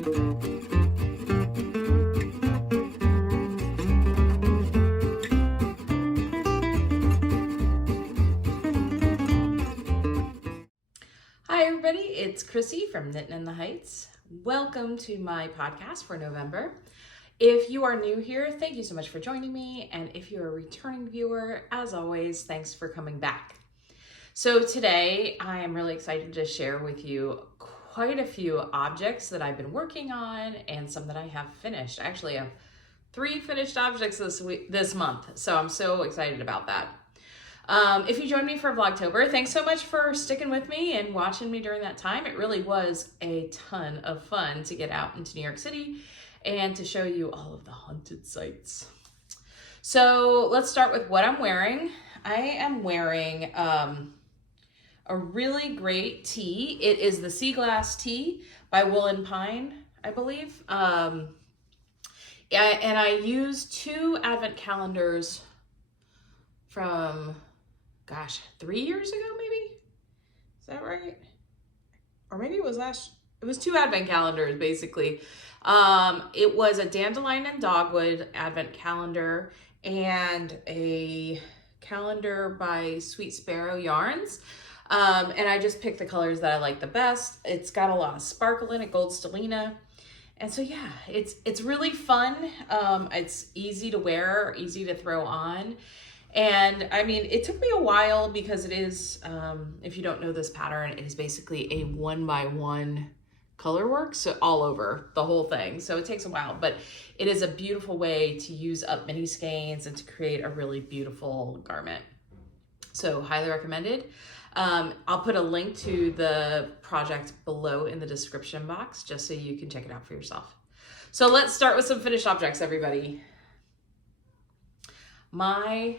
Hi everybody, it's Chrissie from Knittin in the Heights. Welcome to my podcast for November. If you are new here, thank you so much for joining me. And if you're a returning viewer, as always, thanks for coming back. So today I am really excited to share with you quite a few objects that I've been working on and some that I have finished. I actually have 3 finished objects this month, so I'm so excited about that. If you joined me for Vlogtober, thanks so much for sticking with me and watching me during that time. It really was a ton of fun to get out into New York City and to show you all of the haunted sites. So let's start with what I'm wearing. I am wearing a really great tee. It is the Sea Glass Tee by Wool and Pine, I believe. And I used 2 advent calendars from, gosh, 3 years ago, maybe? Is that right? Or maybe it was it was 2 advent calendars, basically. It was a dandelion and dogwood advent calendar and a calendar by Sweet Sparrow Yarns. And I just picked the colors that I like the best. It's got a lot of sparkle in it, gold stellina. And so, yeah, it's really fun. It's easy to wear, easy to throw on. And I mean, it took me a while because it is, if you don't know this pattern, it is basically a 1x1 color work, so all over the whole thing. So it takes a while, but it is a beautiful way to use up mini skeins and to create a really beautiful garment. So highly recommended. I'll put a link to the project below in the description box just so you can check it out for yourself. So let's start with some finished objects, everybody. My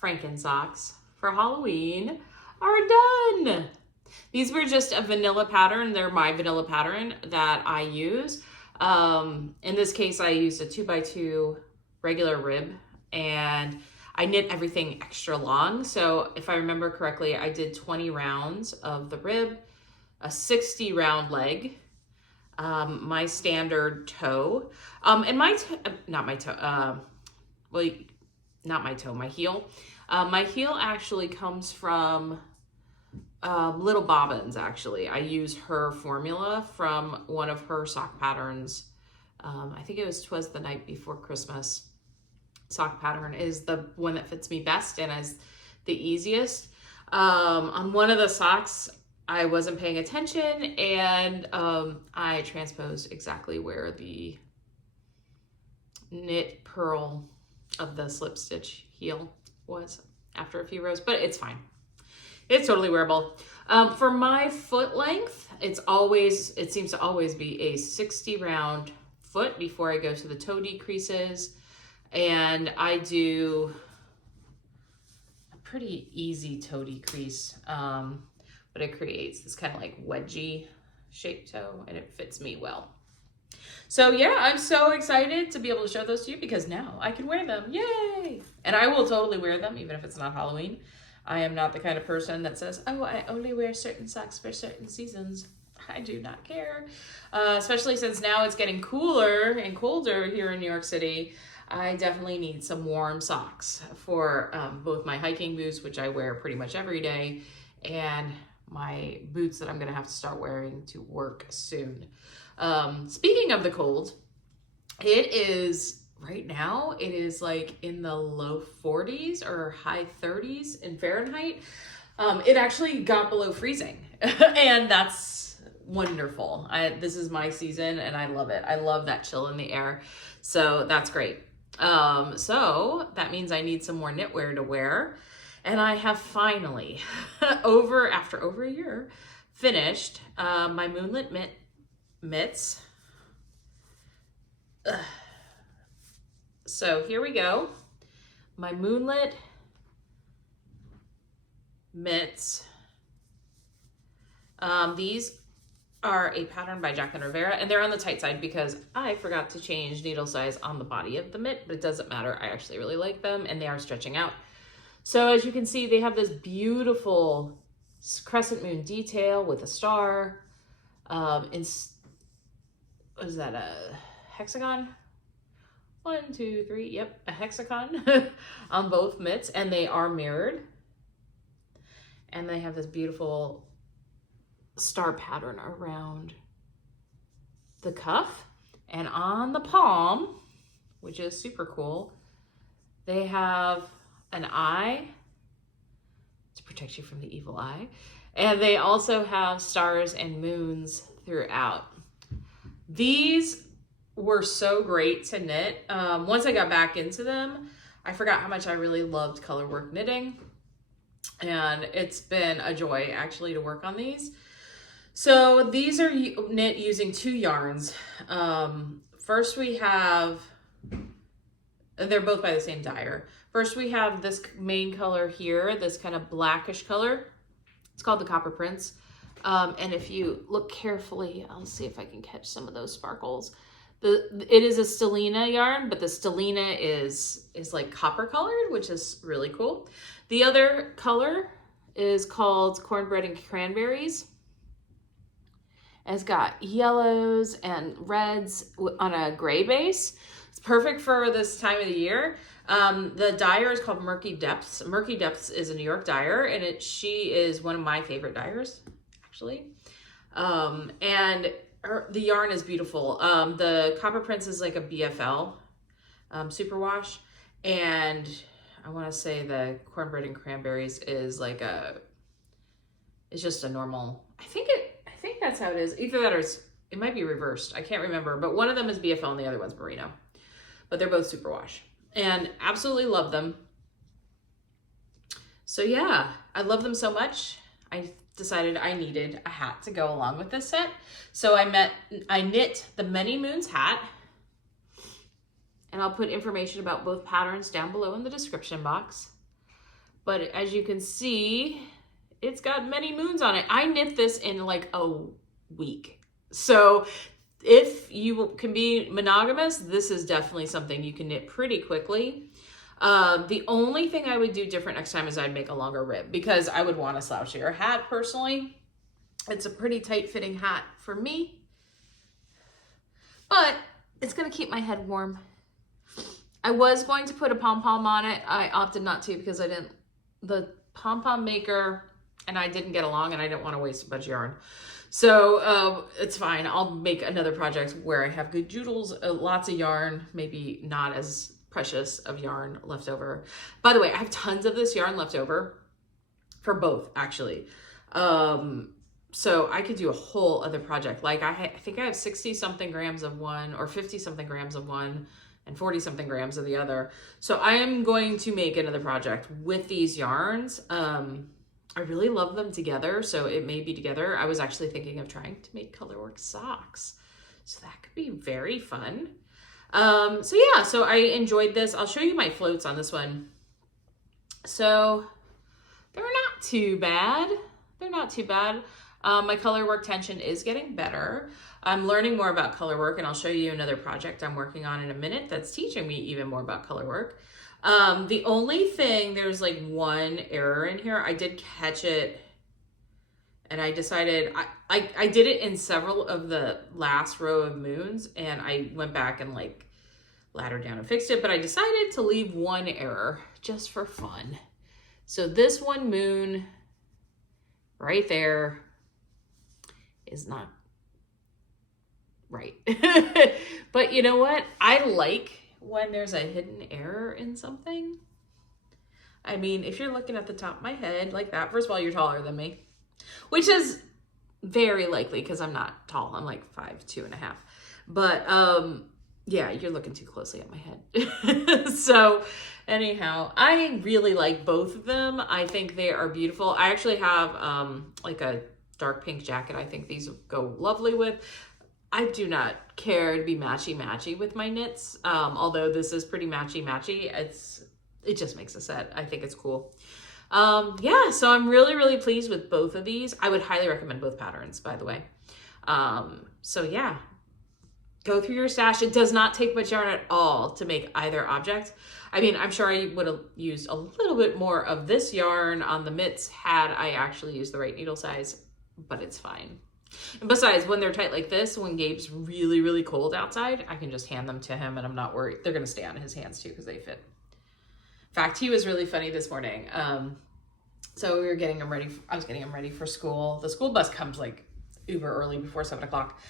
Frankensocks for Halloween are done. These were just a vanilla pattern. They're my vanilla pattern that I use. In this case, I used a 2x2 regular rib and I knit everything extra long. So if I remember correctly, I did 20 rounds of the rib, a 60 round leg, my standard toe, and my heel. My heel actually comes from Little Bobbins, actually. I use her formula from one of her sock patterns. I think it was 'Twas the Night Before Christmas sock pattern is the one that fits me best and is the easiest. On one of the socks, I wasn't paying attention and I transposed exactly where the knit purl of the slip stitch heel was after a few rows, but it's fine. It's totally wearable. For my foot length, it seems to always be a 60 round foot before I go to the toe decreases. And I do a pretty easy toe decrease, but it creates this kind of like wedgy shaped toe and it fits me well. So yeah, I'm so excited to be able to show those to you because now I can wear them. Yay! And I will totally wear them even if it's not Halloween. I am not the kind of person that says, oh, I only wear certain socks for certain seasons. I do not care. Especially since now it's getting cooler and colder here in New York City. I definitely need some warm socks for both my hiking boots, which I wear pretty much every day, and my boots that I'm gonna have to start wearing to work soon. Speaking of the cold, it is, right now, it is like in the low 40s or high 30s in Fahrenheit. It actually got below freezing and that's wonderful. This is my season and I love it. I love that chill in the air. So that's great. So that means I need some more knitwear to wear. And I have finally, after over a year, finished my Moonlit mitts. So here we go. My Moonlit mitts. These are a pattern by Jacqueline Rivera, and they're on the tight side because I forgot to change needle size on the body of the mitt, but it doesn't matter. I actually really like them, and they are stretching out. So as you can see, they have this beautiful crescent moon detail with a star. was that a hexagon? 1, 2, 3, yep, a hexagon on both mitts, and they are mirrored. And they have this beautiful star pattern around the cuff. And on the palm, which is super cool, they have an eye to protect you from the evil eye. And they also have stars and moons throughout. These were so great to knit. Once I got back into them, I forgot how much I really loved color work knitting. And it's been a joy actually to work on these. So these are knit using 2 yarns. First we have, they're both by the same dyer. First we have this main color here, this kind of blackish color. It's called the Copper Prince. And if you look carefully, I'll see if I can catch some of those sparkles. It is a stellina yarn, but the stellina is like copper colored, which is really cool. The other color is called Cornbread and Cranberries. It's got yellows and reds on a gray base. It's perfect for this time of the year. The dyer is called Murky Depths. Murky Depths is a New York dyer, and she is one of my favorite dyers, actually. And the yarn is beautiful. The Copper Prince is like a BFL superwash, and I want to say the Cornbread and Cranberries is like it's just a normal. I think that's how it is. Either that or it might be reversed. I can't remember, but one of them is BFL and the other one's Merino. But they're both superwash, and absolutely love them. So yeah, I love them so much. I decided I needed a hat to go along with this set. So I knit the Many Moons hat, and I'll put information about both patterns down below in the description box. But as you can see, it's got many moons on it. I knit this in like a week. So if you can be monogamous, this is definitely something you can knit pretty quickly. The only thing I would do different next time is I'd make a longer rib, because I would want a slouchier hat personally. It's a pretty tight fitting hat for me, but it's gonna keep my head warm. I was going to put a pom-pom on it. I opted not to because the pom-pom maker and I didn't get along, and I didn't want to waste a bunch of yarn. So it's fine. I'll make another project where I have good joodles, lots of yarn, maybe not as precious of yarn left over. By the way, I have tons of this yarn left over for both, actually. So I could do a whole other project. Like I think I have 60 something grams of one, or 50 something grams of one, and 40 something grams of the other. So I am going to make another project with these yarns. I really love them together, so it may be together. I was actually thinking of trying to make colorwork socks. So that could be very fun. So yeah, so I enjoyed this. I'll show you my floats on this one. So they're not too bad. They're not too bad. My colorwork tension is getting better. I'm learning more about colorwork, and I'll show you another project I'm working on in a minute that's teaching me even more about colorwork. The only thing, there's like one error in here. I did catch it, and I decided, I did it in several of the last row of moons, and I went back and like laddered down and fixed it, but I decided to leave one error just for fun. So this one moon right there is not right. But you know what? I like when there's a hidden error in something. I mean, if you're looking at the top of my head like that, first of all, you're taller than me, which is very likely because I'm not tall. I'm like 5'2.5". But yeah, you're looking too closely at my head. So anyhow, I really like both of them. I think they are beautiful. I actually have like a dark pink jacket I think these go lovely with. I do not care to be matchy-matchy with my knits, although this is pretty matchy-matchy. It just makes a set. I think it's cool. Yeah, so I'm really, really pleased with both of these. I would highly recommend both patterns, by the way. So yeah, go through your stash. It does not take much yarn at all to make either object. I mean, I'm sure I would have used a little bit more of this yarn on the mitts had I actually used the right needle size, but it's fine. And besides, when they're tight like this, when Gabe's really, really cold outside, I can just hand them to him and I'm not worried. They're going to stay on his hands too because they fit. In fact, he was really funny this morning. So we were getting him ready. I was getting him ready for school. The school bus comes like uber early before 7 o'clock.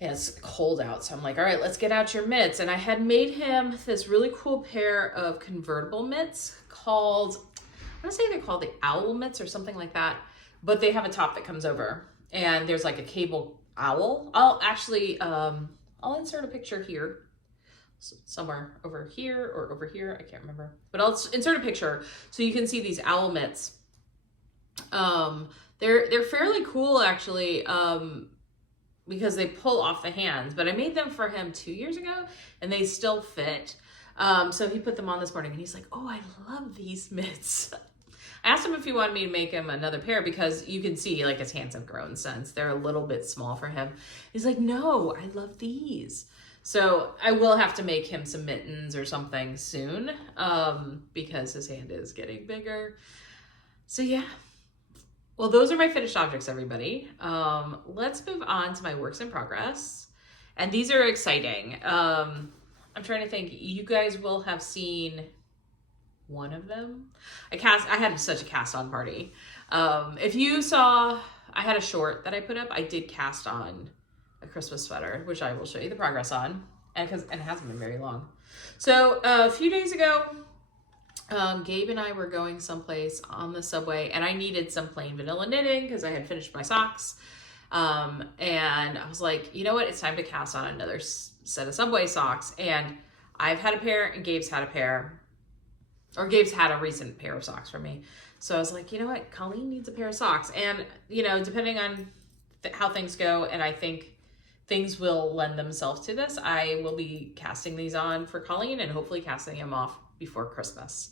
And it's cold out. So I'm like, all right, let's get out your mitts. And I had made him this really cool pair of convertible mitts called, I want to say they're called the owl mitts or something like that. But they have a top that comes over. And there's like a cable owl. I'll actually, I'll insert a picture here. Somewhere over here or over here, I can't remember, but I'll insert a picture so you can see these owl mitts. They're fairly cool actually, because they pull off the hands, but I made them for him 2 years ago and they still fit. So he put them on this morning and he's like, oh, I love these mitts. I asked him if he wanted me to make him another pair because you can see like his hands have grown since. They're a little bit small for him. He's like, no, I love these. So I will have to make him some mittens or something soon, because his hand is getting bigger. So yeah. Well, those are my finished objects, everybody. Let's move on to my works in progress. And these are exciting. I'm trying to think. You guys will have seen one of them. I had such a cast on party. If you saw, I had a short that I put up. I did cast on a Christmas sweater, which I will show you the progress on, and it hasn't been very long. So a few days ago, Gabe and I were going someplace on the subway, and I needed some plain vanilla knitting because I had finished my socks. And I was like, you know what? It's time to cast on another set of subway socks. And I've had a pair, and Gabe's had a pair, or Gabe's had a recent pair of socks from me. So I was like, you know what? Colleen needs a pair of socks, and you know, depending on how things go, and I think things will lend themselves to this, I will be casting these on for Colleen and hopefully casting them off before Christmas.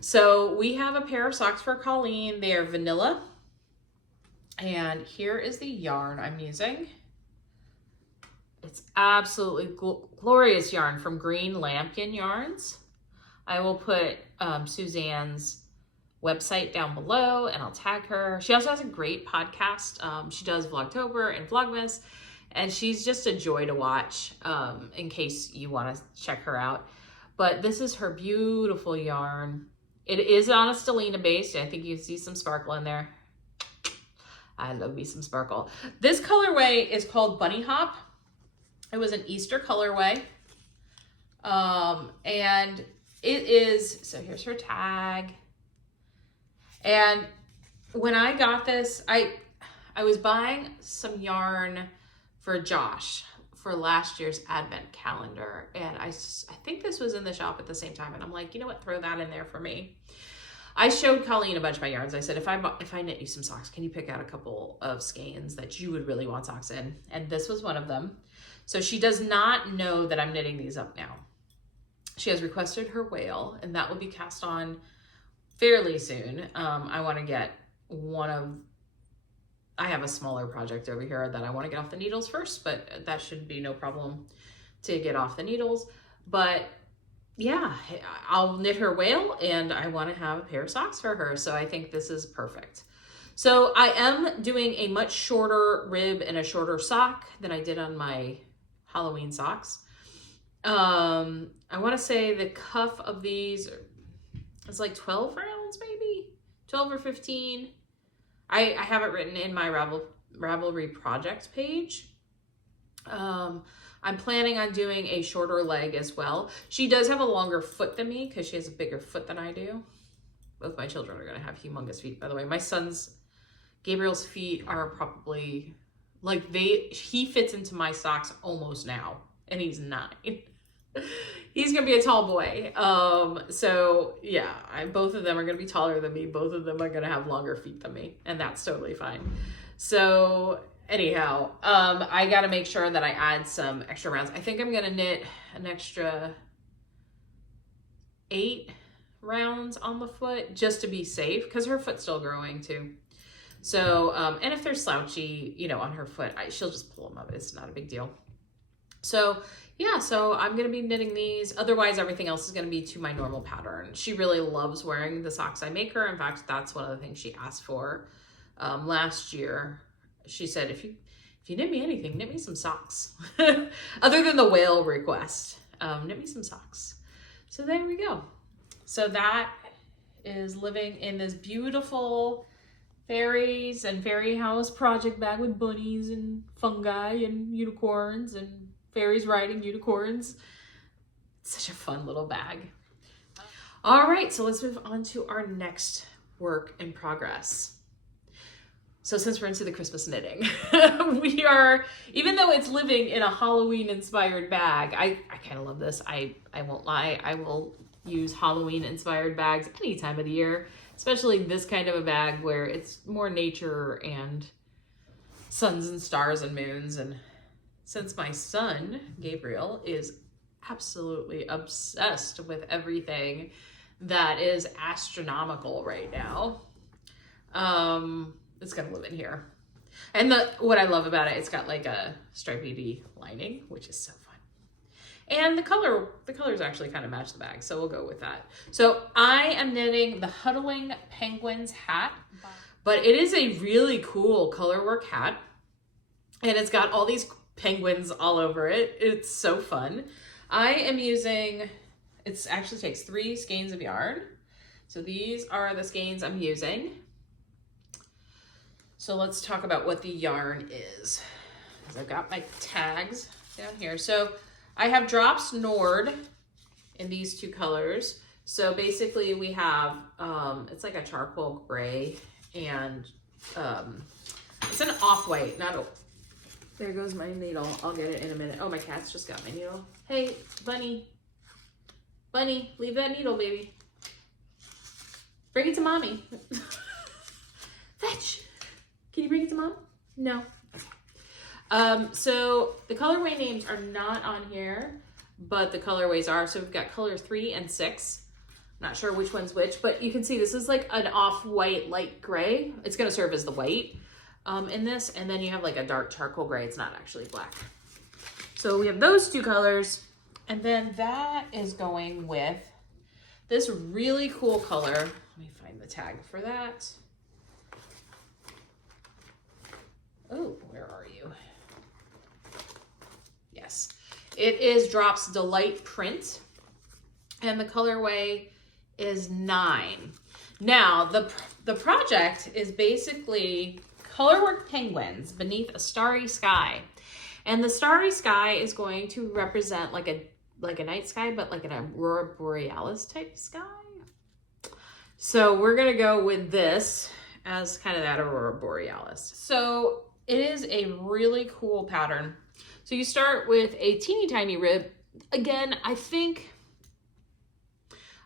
So we have a pair of socks for Colleen. They are vanilla. And here is the yarn I'm using. It's absolutely glorious yarn from Green Lambkin Yarns. I will put Suzanne's website down below and I'll tag her. She also has a great podcast. She does Vlogtober and Vlogmas. And she's just a joy to watch, in case you want to check her out. But this is her beautiful yarn. It is on a Stellina base. I think you can see some sparkle in there. I love me some sparkle. This colorway is called Bunny Hop. It was an Easter colorway. And it is, so here's her tag. And when I got this, I was buying some yarn for Josh for last year's advent calendar. And I think this was in the shop at the same time. And I'm like, you know what? Throw that in there for me. I showed Colleen a bunch of my yarns. I said, if I knit you some socks, can you pick out a couple of skeins that you would really want socks in? And this was one of them. So she does not know that I'm knitting these up now. She has requested her whale, and that will be cast on fairly soon. I want to get I have a smaller project over here that I want to get off the needles first, but that should be no problem to get off the needles. But yeah, I'll knit her whale, and I want to have a pair of socks for her. So I think this is perfect. So I am doing a much shorter rib and a shorter sock than I did on my Halloween socks. I want to say the cuff of these is like 12 rounds, maybe 12 or 15. I have it written in my Ravelry project page. I'm planning on doing a shorter leg as well. She does have a longer foot than me because she has a bigger foot than I do. Both my children are going to have humongous feet, by the way. My son's, Gabriel's feet are probably like he fits into my socks almost now, and he's 9. He's gonna be a tall boy. So yeah, both of them are gonna be taller than me. Both of them are gonna have longer feet than me, and that's totally fine. So anyhow, I gotta make sure that I add some extra rounds. I think I'm gonna knit an extra 8 rounds on the foot just to be safe, because her foot's still growing too. So, and if they're slouchy, you know, on her foot, she'll just pull them up. It's not a big deal. So yeah, so I'm going to be knitting these. Otherwise, everything else is going to be to my normal pattern. She really loves wearing the socks I make her. In fact, that's one of the things she asked for last year. she said, if you knit me anything, knit me some socks. Other than the whale request, knit me some socks. So there we go. So that is living in this beautiful fairies and fairy house project bag with bunnies and fungi and unicorns and fairies riding unicorns. It's such a fun little bag. All right, so let's move on to our next work in progress. So since we're into the Christmas knitting, we are, even though it's living in a Halloween inspired bag, I kind of love this. I won't lie. I will use Halloween inspired bags any time of the year, especially this kind of a bag where it's more nature and suns and stars and moons. And since my son, Gabriel, is absolutely obsessed with everything that is astronomical right now, it's gonna live in here. And what I love about it, it's got like a stripey lining, which is so fun. And the colors actually kind of match the bag, so we'll go with that. So I am knitting the Huddling Penguins hat, but it is a really cool color work hat. And it's got all these penguins all over it. It's so fun. I am using, it actually takes 3 skeins of yarn. So these are the skeins I'm using. So let's talk about what the yarn is. I've got my tags down here. So I have drops Nord in these 2 colors. So basically we have, it's like a charcoal gray and it's an off-white, not a, there goes my needle. I'll get it in a minute. Oh, my cat's just got my needle. Hey, bunny, leave that needle, baby. Bring it to mommy. Fetch. Can you bring it to mom? No. So the colorway names are not on here, but the colorways are. So we've got color 3 and 6. I'm not sure which one's which, but you can see this is like an off-white light gray. It's going to serve as the white in this. And then you have like a dark charcoal gray. It's not actually black. So we have those 2 colors. And then that is going with this really cool color. Let me find the tag for that. Oh, where are you? Yes, it is Drops Delight Print, and the colorway is 9. Now, the project is basically colorwork penguins beneath a starry sky, and the starry sky is going to represent like a night sky, but like an aurora borealis type sky. So we're gonna go with this as kind of that aurora borealis. So it is a really cool pattern. So you start with a teeny tiny rib. Again, I think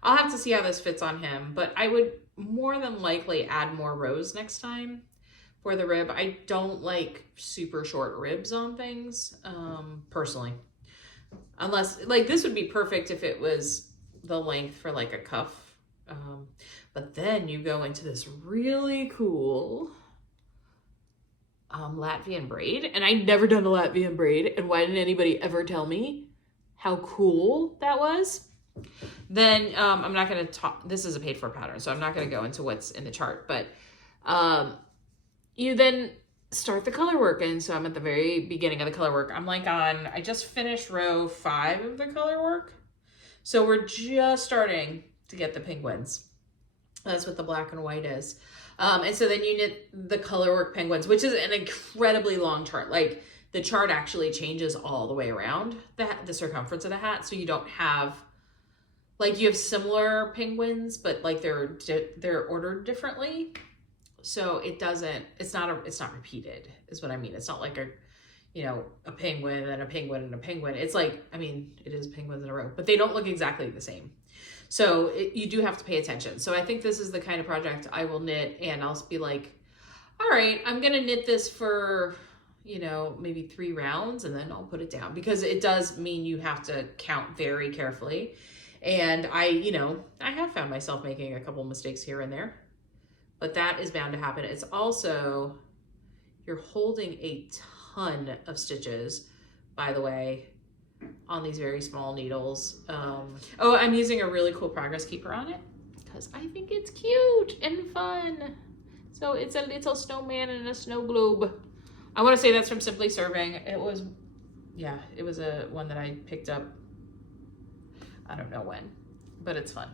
I'll have to see how this fits on him, but I would more than likely add more rows next time for the rib. I don't like super short ribs on things, personally. Unless, like, this would be perfect if it was the length for like a cuff. But then you go into this really cool Latvian braid, and I'd never done a Latvian braid, and why didn't anybody ever tell me how cool that was? Then I'm not going to talk, this is a paid for pattern, so I'm not going to go into what's in the chart, but you then start the color work, and so I'm at the very beginning of the color work. I'm like I just finished row 5 of the color work, so we're just starting to get the penguins. That's what the black and white is. And so then you knit the colorwork penguins, which is an incredibly long chart. Like the chart actually changes all the way around the circumference of the hat. So you don't have, like, you have similar penguins, but like they're ordered differently. So it's not repeated is what I mean. It's not like a penguin and a penguin and a penguin. It's like, I mean, it is penguins in a row, but they don't look exactly the same. So you do have to pay attention. So I think this is the kind of project I will knit, and I'll be like, all right, I'm going to knit this for, maybe 3 rounds, and then I'll put it down, because it does mean you have to count very carefully. And I have found myself making a couple mistakes here and there, but that is bound to happen. It's also, you're holding a ton of stitches, by the way, on these very small needles. Oh, I'm using a really cool progress keeper on it because I think it's cute and fun. So it's a little snowman and a snow globe. I want to say that's from Simply Serving. It was, yeah, it was a one that I picked up. I don't know when, but it's fun.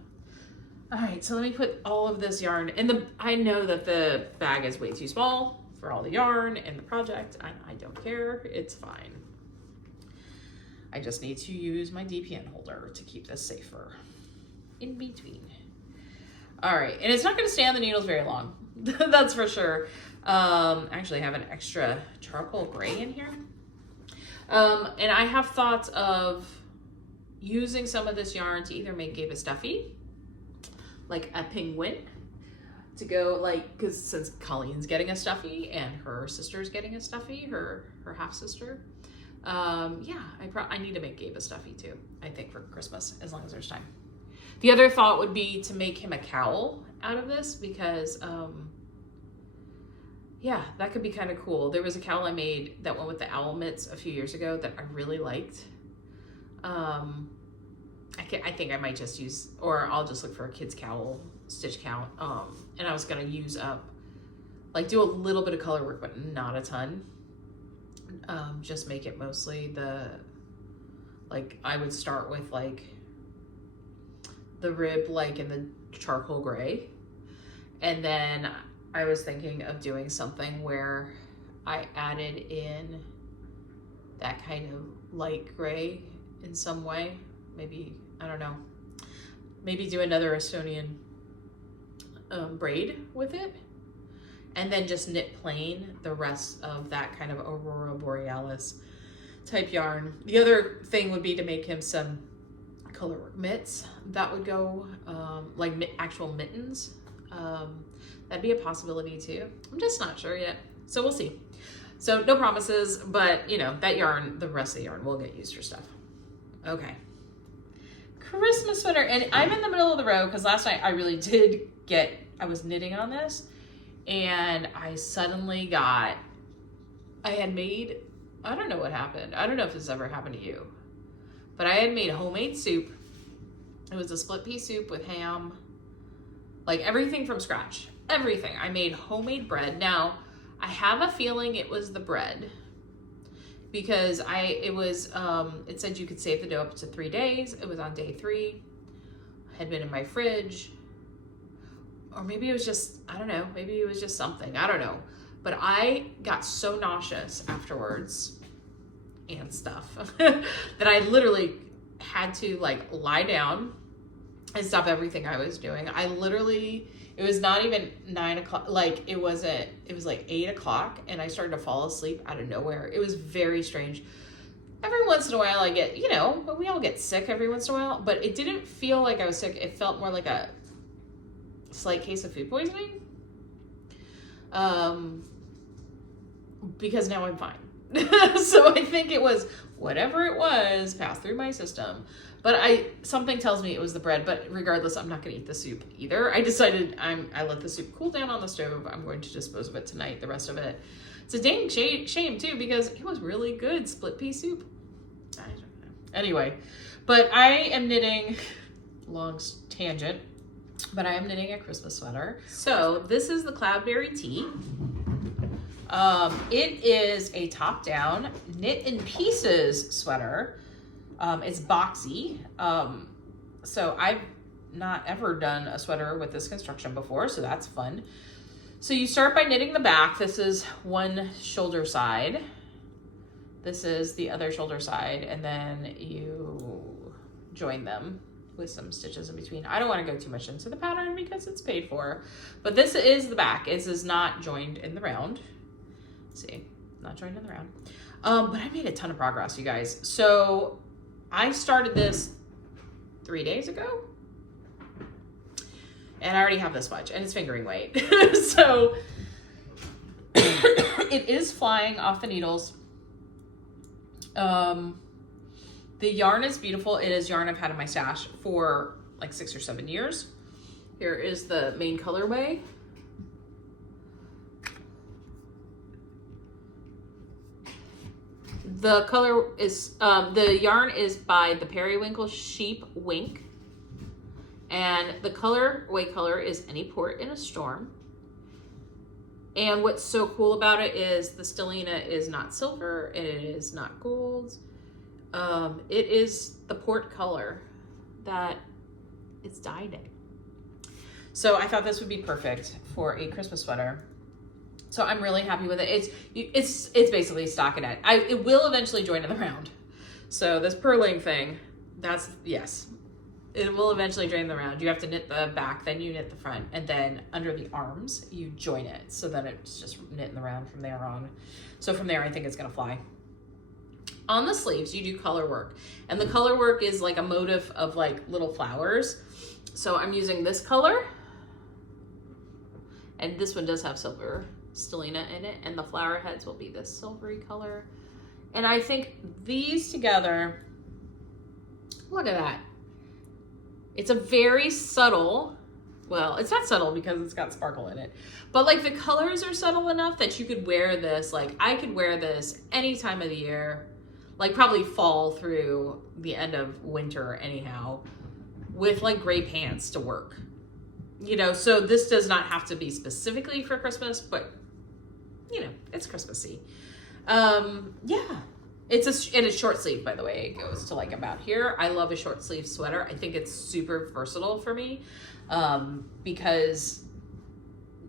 All right, so let me put all of this yarn in the, I know that the bag is way too small for all the yarn in the project. I don't care, it's fine. I just need to use my DPN holder to keep this safer in between. All right, and it's not gonna stay on the needles very long. That's for sure. Actually I have an extra charcoal gray in here. And I have thoughts of using some of this yarn to either make Gabe a stuffy, like a penguin, to go like, because since Colleen's getting a stuffy and her sister's getting a stuffy, her half sister, yeah, I need to make Gabe a stuffy too, I think, for Christmas, as long as there's time. The other thought would be to make him a cowl out of this, because yeah, that could be kind of cool. There was a cowl I made that went with the owl mitts a few years ago that I really liked. I think I might just use, or I'll just look for a kid's cowl stitch count. And I was gonna use up, like do a little bit of color work, but not a ton. Just make it mostly the, like I would start with like the rib, like in the charcoal gray. And then I was thinking of doing something where I added in that kind of light gray in some way. Maybe, I don't know, maybe do another Estonian braid with it, and then just knit plain the rest of that kind of Aurora Borealis type yarn. The other thing would be to make him some colorwork mitts that would go like actual mittens. That'd be a possibility too. I'm just not sure yet, so we'll see. So no promises, but you know, that yarn, the rest of the yarn will get used for stuff. Okay. Christmas sweater, and I'm in the middle of the row because last night I really did I was knitting on this, and I suddenly I had made, I don't know what happened. I don't know if this ever happened to you, but I had made homemade soup. It was a split pea soup with ham, like everything from scratch, everything. I made homemade bread. Now, I have a feeling it was the bread, because it said you could save the dough up to 3 days. It was on day 3. Had been in my fridge. Or maybe it was just, I don't know, maybe it was just something, I don't know. But I got so nauseous afterwards and stuff that I literally had to like lie down and stop everything I was doing. I literally, it was not even 9 o'clock, like it was like 8 o'clock, and I started to fall asleep out of nowhere. It was very strange. Every once in a while I get, you know, but we all get sick every once in a while, but it didn't feel like I was sick. It felt more like a slight case of food poisoning. Because now I'm fine. So I think it was whatever it was passed through my system. But something tells me it was the bread, but regardless, I'm not gonna eat the soup either. I decided I let the soup cool down on the stove. I'm going to dispose of it tonight, the rest of it. It's a dang shame too, because it was really good split pea soup. I don't know. Anyway, but I am knitting, long tangent, but I am knitting a Christmas sweater. So this is the Cloudberry Tee. It is a top-down knit in pieces sweater. It's boxy. So I've not ever done a sweater with this construction before, so that's fun. So you start by knitting the back. This is one shoulder side. This is the other shoulder side, and then you join them with some stitches in between. I don't want to go too much into the pattern because it's paid for, but this is the back. This is not joined in the round. See, not joined in the round. But I made a ton of progress, you guys. So I started this 3 days ago, and I already have this much, and it's fingering weight. So it is flying off the needles. The yarn is beautiful. It is yarn I've had in my stash for like 6 or 7 years. Here is the main colorway. The color is, the yarn is by the Periwinkle Sheep Wink. And the colorway color is Any Port in a Storm. And what's so cool about it is the stellina is not silver and it is not gold. It is the port color that it's dyed in. So I thought this would be perfect for a Christmas sweater. So I'm really happy with it. It's basically stockinette. It will eventually join in the round. So this purling thing, yes. It will eventually join the round. You have to knit the back, then you knit the front, and then under the arms, you join it. So then it's just knit in the round from there on. So from there, I think it's gonna fly. On the sleeves, you do color work. And the color work is like a motif of like little flowers. So I'm using this color. And this one does have silver stellina in it. And the flower heads will be this silvery color. And I think these together, look at that. It's a very subtle, well, it's not subtle because it's got sparkle in it, but like the colors are subtle enough that you could wear this, like I could wear this any time of the year, like probably fall through the end of winter anyhow, with like gray pants to work. You know, so this does not have to be specifically for Christmas, but you know, it's Christmassy. Yeah. It's a short sleeve, by the way. It goes to like about here. I love a short sleeve sweater. I think it's super versatile for me because,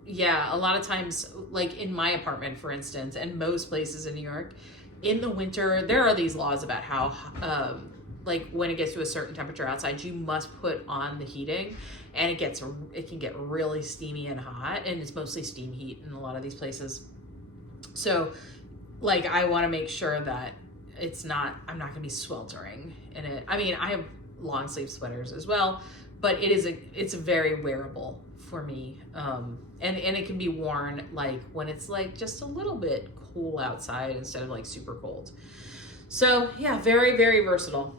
yeah, a lot of times, like in my apartment, for instance, and most places in New York, in the winter, there are these laws about how, like when it gets to a certain temperature outside, you must put on the heating, and it can get really steamy and hot, and it's mostly steam heat in a lot of these places. So, like, I want to make sure that I'm not gonna be sweltering in it. I mean, I have long sleeve sweaters as well, but it's very wearable for me. And it can be worn like when it's like just a little bit cool outside instead of like super cold. So yeah, very, very versatile.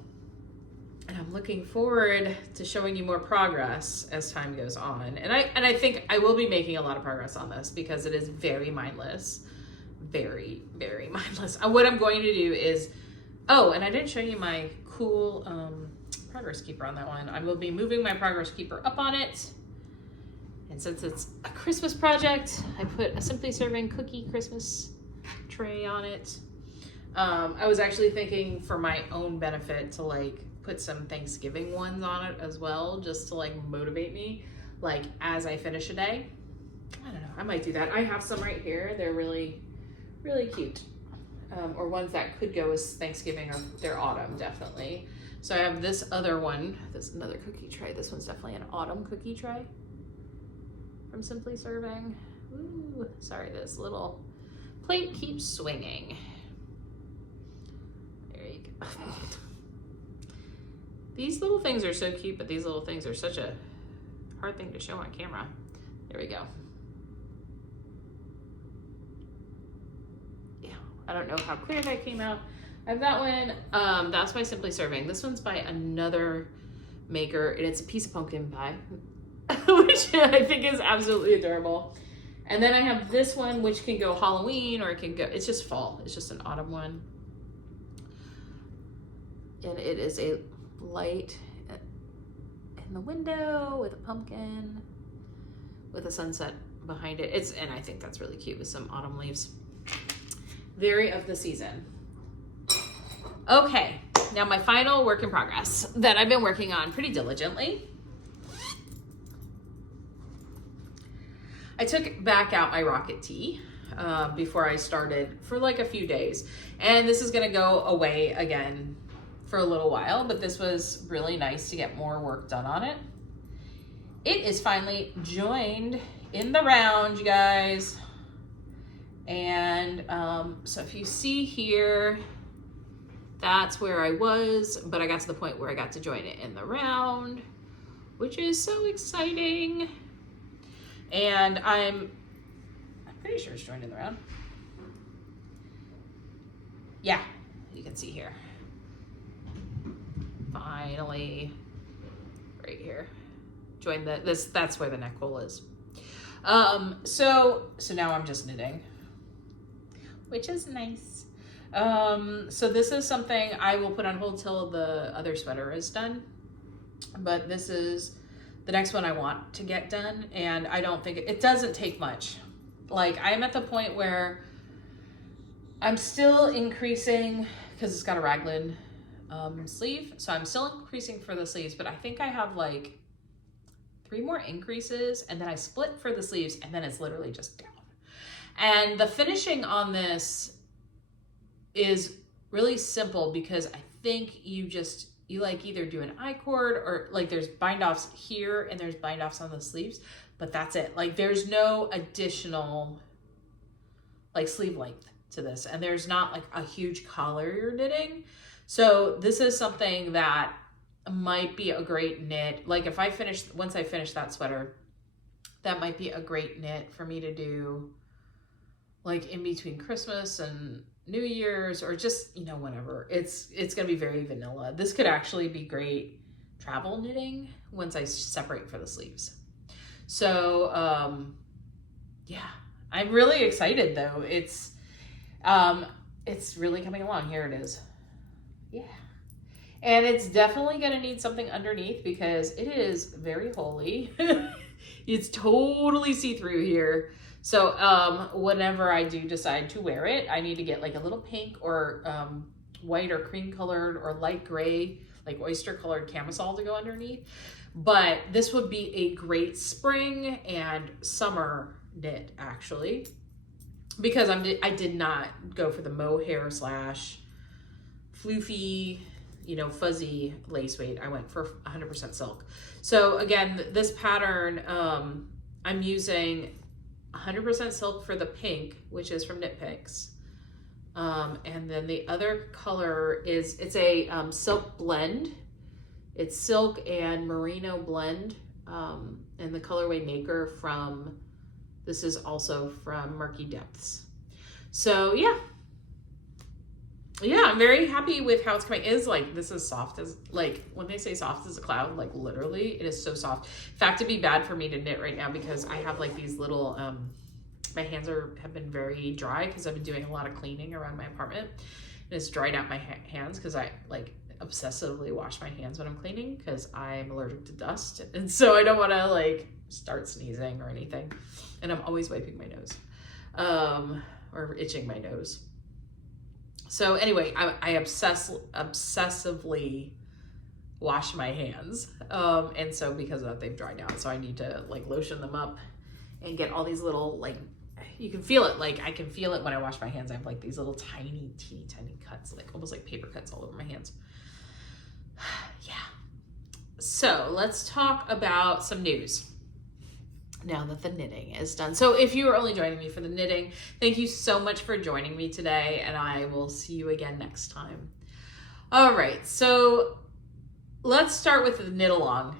And I'm looking forward to showing you more progress as time goes on. And I think I will be making a lot of progress on this because it is very mindless. Very, very mindless. What I'm going to do is, oh, and I didn't show you my cool progress keeper on that one. I will be moving my progress keeper up on it. And since it's a Christmas project, I put a Simply Serving cookie Christmas tray on it. I was actually thinking for my own benefit to like put some Thanksgiving ones on it as well, just to like motivate me, like as I finish a day. I don't know, I might do that. I have some right here. They're really cute, or ones that could go as Thanksgiving, or they're autumn definitely. So I have this other one, this another cookie tray. This one's definitely an autumn cookie tray from Simply Serving. Ooh, sorry, this little plate keeps swinging. There you go. These little things are so cute, but these little things are such a hard thing to show on camera. There we go. I don't know how clear that came out. I have that one. That's by Simply Serving. This one's by another maker, and it's a piece of pumpkin pie, which I think is absolutely adorable. And then I have this one, which can go Halloween, or it can go, it's just fall. It's just an autumn one. And it is a light in the window with a pumpkin, with a sunset behind it. And I think that's really cute with some autumn leaves. Very of the season. Okay, now my final work in progress that I've been working on pretty diligently. I took back out my rocket tee before I started for like a few days. And this is gonna go away again for a little while, but this was really nice to get more work done on it. It is finally joined in the round, you guys. And so if you see here, that's where I was, but I got to the point where I got to join it in the round, which is so exciting. And I'm pretty sure it's joined in the round. Yeah, you can see here. Finally, right here. Join that's where the neck hole is. So now I'm just knitting, which is nice. So this is something I will put on hold till the other sweater is done. But this is the next one I want to get done, and I don't think it doesn't take much. Like, I'm at the point where I'm still increasing, because it's got a raglan sleeve, so I'm still increasing for the sleeves, but I think I have like 3 more increases, and then I split for the sleeves, and then it's literally just down. And the finishing on this is really simple, because I think you like either do an I-cord, or like there's bind offs here and there's bind offs on the sleeves, but that's it. Like, there's no additional like sleeve length to this, and there's not like a huge collar you're knitting. So this is something that might be a great knit. Like, if once I finish that sweater, that might be a great knit for me to do like in between Christmas and New Year's, or just, you know, whenever. It's gonna be very vanilla. This could actually be great travel knitting once I separate for the sleeves. So yeah, I'm really excited though. It's really coming along. Here it is. Yeah. And it's definitely gonna need something underneath, because it is very holey. It's totally see-through here. So whenever I do decide to wear it, I need to get like a little pink or white or cream colored or light gray, like oyster colored camisole to go underneath. But this would be a great spring and summer knit, actually, because I did not go for the mohair / floofy, you know, fuzzy lace weight. I went for 100% silk. So again, this pattern, I'm using 100% silk for the pink, which is from Knit Picks. And then the other color it's a silk blend. It's silk and merino blend, and the colorway maker this is also from Murky Depths. So yeah, I'm very happy with how it's coming. It is like, this is soft as, like, when they say soft as a cloud, like literally it is so soft. In fact, it'd be bad for me to knit right now, because I have like these little, my hands have been very dry, because I've been doing a lot of cleaning around my apartment, and it's dried out my hands, because I like obsessively wash my hands when I'm cleaning, because I'm allergic to dust, and so I don't want to like start sneezing or anything, and I'm always wiping my nose or itching my nose. So anyway, I obsessively wash my hands, and so because of that, they've dried out, so I need to like lotion them up and get all these little, like, you can feel it, like I can feel it when I wash my hands. I have like these little tiny, teeny tiny cuts, like almost like paper cuts all over my hands. Yeah. So let's talk about some news now that the knitting is done. So if you are only joining me for the knitting, thank you so much for joining me today, and I will see you again next time. All right, so let's start with the knit along.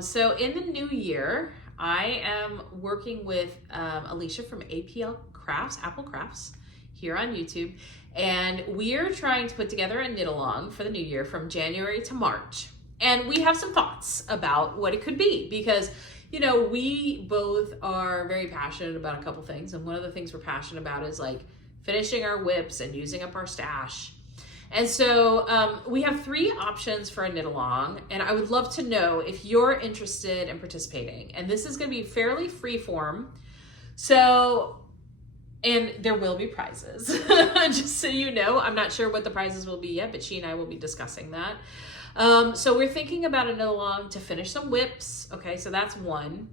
So in the new year, I am working with Alicia from Apple Crafts here on YouTube, and we're trying to put together a knit along for the new year from January to March. And we have some thoughts about what it could be, because, you know, we both are very passionate about a couple things. And one of the things we're passionate about is like finishing our whips and using up our stash. And so we have 3 options for a knit along, and I would love to know if you're interested in participating. And this is going to be fairly free form. So, and there will be prizes, just so you know. I'm not sure what the prizes will be yet, but she and I will be discussing that. So we're thinking about a knit along to finish some whips. Okay, so that's one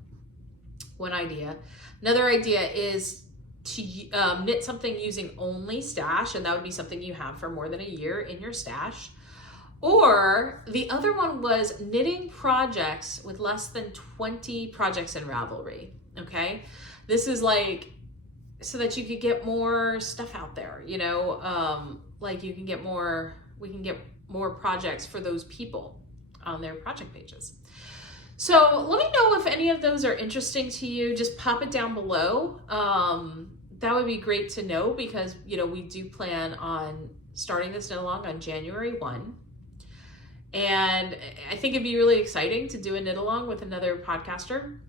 idea. Another idea is to knit something using only stash, and that would be something you have for more than a year in your stash. Or the other one was knitting projects with less than 20 projects in Ravelry. Okay, this is like so that you could get more stuff out there, you know, like we can get more projects for those people on their project pages. So let me know if any of those are interesting to you. Just pop it down below. That would be great to know, because, you know, we do plan on starting this knit along on January 1. And I think it'd be really exciting to do a knit along with another podcaster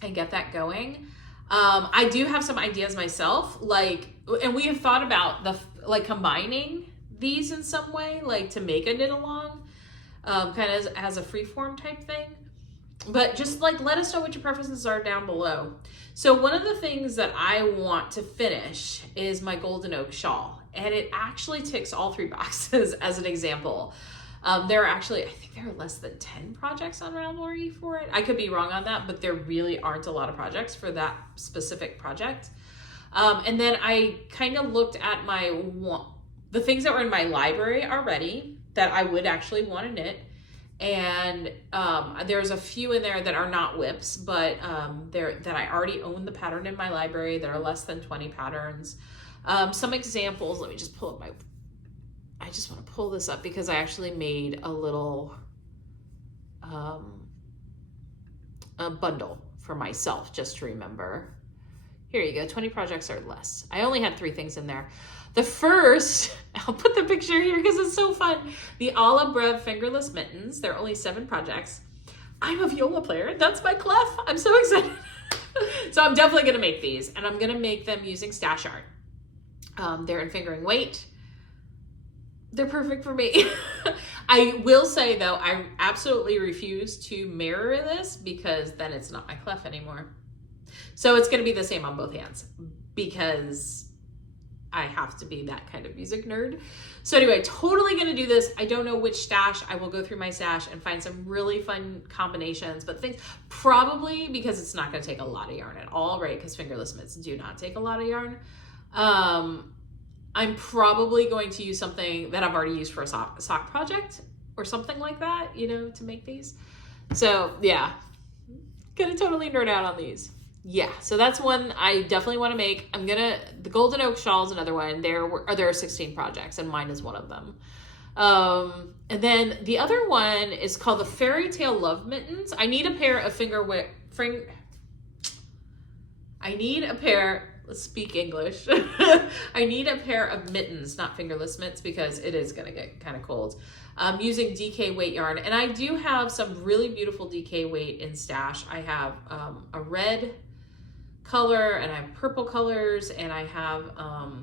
and get that going. I do have some ideas myself, and we have thought about combining these in some way, like to make a knit along, kind of as a freeform type thing. But just like, let us know what your preferences are down below. So one of the things that I want to finish is my Goldenoak shawl. And it actually ticks all 3 boxes as an example. There are actually, I think there are less than 10 projects on Ravelry for it. I could be wrong on that, but there really aren't a lot of projects for that specific project. And then I kind of looked at the things that were in my library already that I would actually want to knit. And there's a few in there that are not whips, but that I already own the pattern in my library. There are less than 20 patterns. Some examples, let me just pull up I just want to pull this up because I actually made a little a bundle for myself just to remember. Here you go, 20 projects or less. I only had 3 things in there. The first, I'll put the picture here because it's so fun. The Alla Breve Fingerless Mittens. There are only 7 projects. I'm a viola player. That's my clef. I'm so excited. So I'm definitely going to make these, and I'm going to make them using stash art. They're in fingering weight. They're perfect for me. I will say though, I absolutely refuse to mirror this because then it's not my clef anymore. So it's going to be the same on both hands because I have to be that kind of music nerd. So anyway, totally going to do this. I don't know which stash. I will go through my stash and find some really fun combinations, but things probably because it's not going to take a lot of yarn at all, right? Because fingerless mitts do not take a lot of yarn. I'm probably going to use something that I've already used for a sock project or something like that, you know, to make these. So yeah, gonna totally nerd out on these. Yeah, so that's one I definitely want to make. The Goldenoak shawl is another one. There are 16 projects and mine is one of them. And then the other one is called the Fairy Tale Love Mittens. I need a pair of let's speak English. I need a pair of mittens, not fingerless mitts, because it is going to get kind of cold. Using DK weight yarn. And I do have some really beautiful DK weight in stash. I have a red color and I have purple colors and I have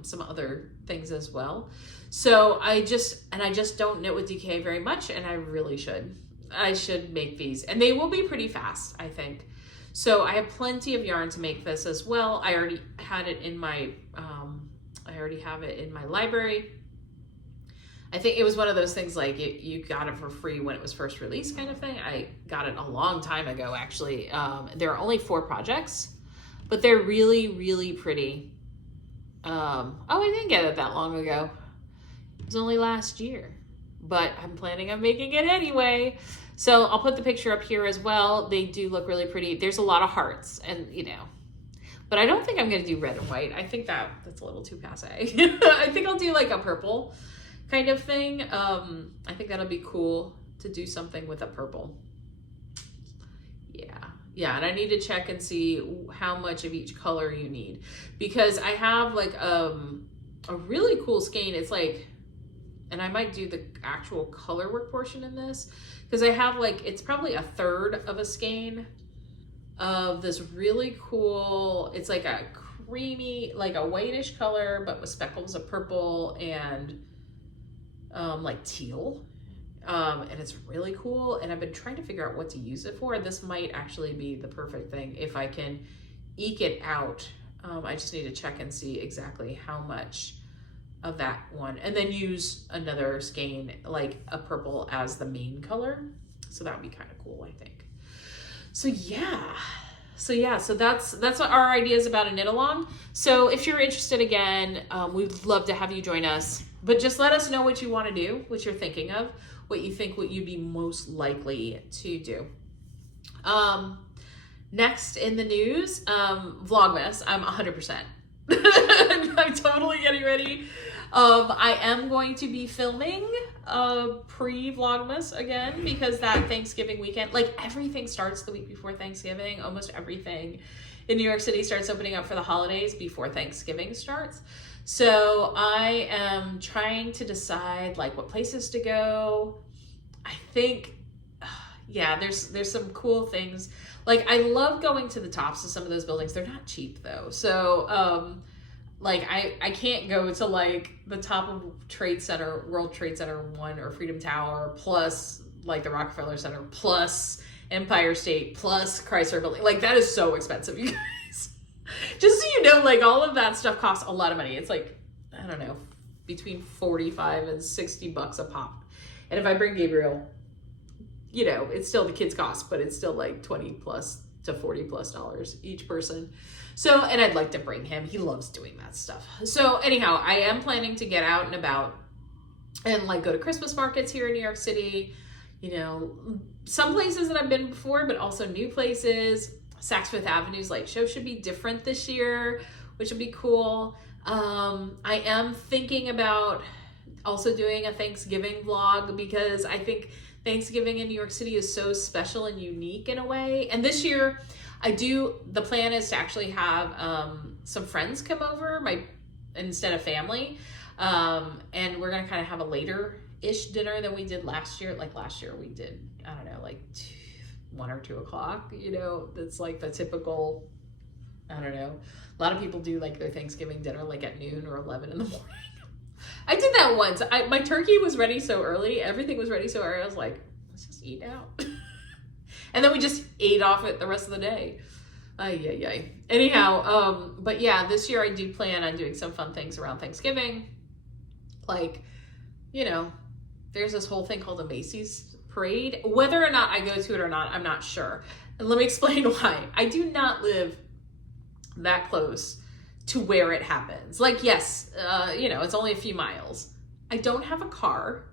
some other things as well. So I just don't knit with DK very much, and I really should. I should make these, and they will be pretty fast, I think. So I have plenty of yarn to make this as well. I already had it in my, I already have it in my library. I think it was one of those things like you got it for free when it was first released kind of thing. I got it a long time ago, actually. There are only 4 projects, but they're really, really pretty. Oh, I didn't get it that long ago. It was only last year, but I'm planning on making it anyway. So I'll put the picture up here as well. They do look really pretty. There's a lot of hearts and, you know, but I don't think I'm going to do red and white. I think that's a little too passe. I think I'll do like a purple kind of thing. I think that'll be cool to do something with a purple. Yeah, and I need to check and see how much of each color you need, because I have like a really cool skein. It's like, and I might do the actual color work portion in this, because I have like, it's probably a third of a skein of this really cool, it's like a creamy, like a whitish color, but with speckles of purple and like teal. And it's really cool, and I've been trying to figure out what to use it for. This might actually be the perfect thing if I can eke it out. I just need to check and see exactly how much of that one, and then use another skein, like a purple as the main color. So that would be kind of cool, I think. So yeah, so that's what our ideas about a knit along. So if you're interested, again, we'd love to have you join us, but just let us know what you want to do, what you're thinking of, what you think you'd be most likely to do. Next in the news, Vlogmas. I'm 100%. I'm totally getting ready. I am going to be filming pre-Vlogmas again, because that Thanksgiving weekend, like everything starts the week before Thanksgiving. Almost everything in New York City starts opening up for the holidays before Thanksgiving starts. So I am trying to decide like what places to go. I think, yeah, there's some cool things. Like I love going to the tops of some of those buildings. They're not cheap though. So like I can't go to like the top of Trade Center, World Trade Center 1 or Freedom Tower, plus like the Rockefeller Center, plus Empire State plus Chrysler Building. Like, that is so expensive, you guys. Just so you know, like, all of that stuff costs a lot of money. It's like, I don't know, between 45 and 60 bucks a pop. And if I bring Gabriel, you know, it's still the kids' cost, but it's still like 20 plus to 40 plus dollars each person. So, and I'd like to bring him. He loves doing that stuff. So anyhow, I am planning to get out and about and like go to Christmas markets here in New York City. You know, some places that I've been before, but also new places. Saks Fifth Avenue's light show should be different this year, which would be cool. I am thinking about also doing a Thanksgiving vlog because I think Thanksgiving in New York City is so special and unique in a way. And this year the plan is to actually have some friends come over instead of family. And we're going to kind of have a later-ish dinner than we did last year. Like last year we did, I don't know, like 1 or 2 o'clock, you know, that's like the typical, I don't know. A lot of people do like their Thanksgiving dinner like at noon or 11 in the morning. I did that once. My turkey was ready so early. Everything was ready so early. I was like, let's just eat out. And then we just ate off it the rest of the day. Ay. Anyhow, but yeah, this year I do plan on doing some fun things around Thanksgiving. Like, you know, there's this whole thing called the Macy's parade. Whether or not I go to it or not, I'm not sure. And let me explain why. I do not live that close to where it happens. Like, yes, you know, it's only a few miles. I don't have a car.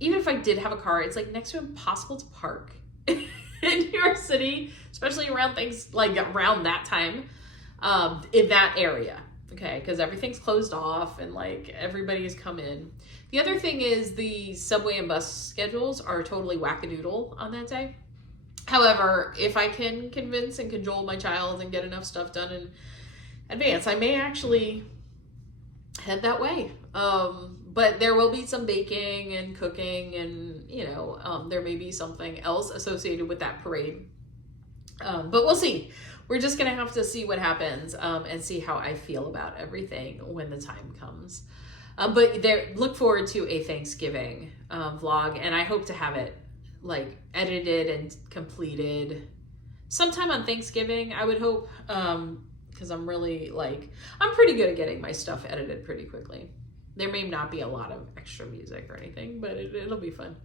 Even if I did have a car, it's like next to impossible to park in New York City, especially around things like around that time, in that area. Okay, because everything's closed off and like everybody's come in. The other thing is the subway and bus schedules are totally wackadoodle on that day. However, if I can convince and cajole my child and get enough stuff done in advance, I may actually head that way. But there will be some baking and cooking and, you know, there may be something else associated with that parade. But we'll see. We're just going to have to see what happens and see how I feel about everything when the time comes. But look forward to a Thanksgiving vlog, and I hope to have it like edited and completed sometime on Thanksgiving, I would hope, because I'm really like, I'm pretty good at getting my stuff edited pretty quickly. There may not be a lot of extra music or anything, but it'll be fun.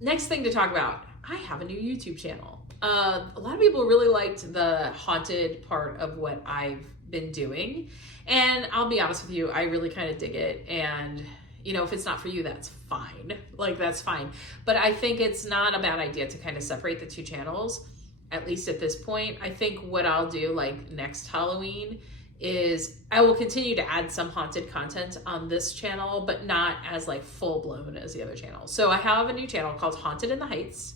Next thing to talk about, I have a new YouTube channel. A lot of people really liked the haunted part of what I've been doing. And I'll be honest with you, I really kind of dig it. And, you know, if it's not for you, that's fine. Like, that's fine. But I think it's not a bad idea to kind of separate the two channels, at least at this point. I think what I'll do, like, next Halloween is I will continue to add some haunted content on this channel, but not as, like, full-blown as the other channels. So I have a new channel called Haunted in the Heights.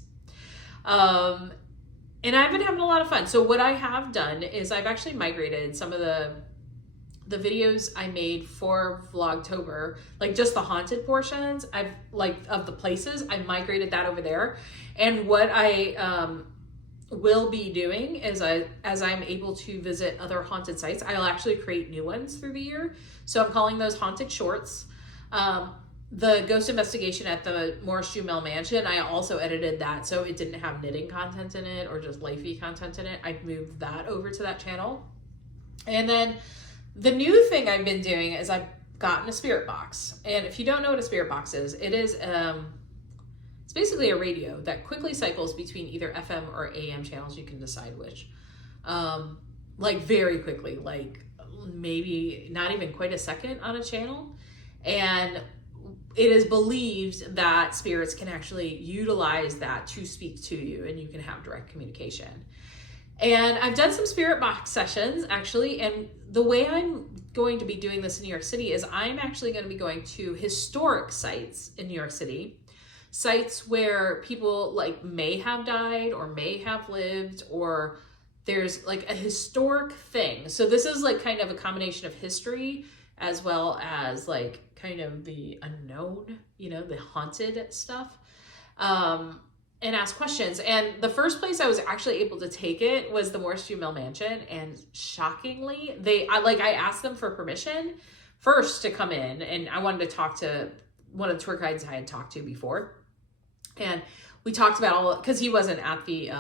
And I've been having a lot of fun. So what I have done is I've actually migrated some of the videos I made for Vlogtober, like just the haunted portions, I've like of the places, I migrated that over there. And what I will be doing is as I'm able to visit other haunted sites, I'll actually create new ones through the year. So I'm calling those haunted shorts. The ghost investigation at the Morris Jumel Mansion, I also edited that so it didn't have knitting content in it or just lifey content in it. I moved that over to that channel. And then the new thing I've been doing is I've gotten a spirit box. And if you don't know what a spirit box is, it is it's basically a radio that quickly cycles between either FM or AM channels. You can decide which. Like very quickly, like maybe not even quite a second on a channel. And it is believed that spirits can actually utilize that to speak to you and you can have direct communication. And I've done some spirit box sessions actually, and the way I'm going to be doing this in New York City is I'm actually going to be going to historic sites in New York City, sites where people like may have died or may have lived, or there's like a historic thing. So this is like kind of a combination of history as well as like kind of the unknown, you know, the haunted stuff, and ask questions. And the first place I was actually able to take it was the Morris Jumel Mansion. And shockingly, I asked them for permission first to come in, and I wanted to talk to one of the tour guides I had talked to before. And we talked about all, because he wasn't at the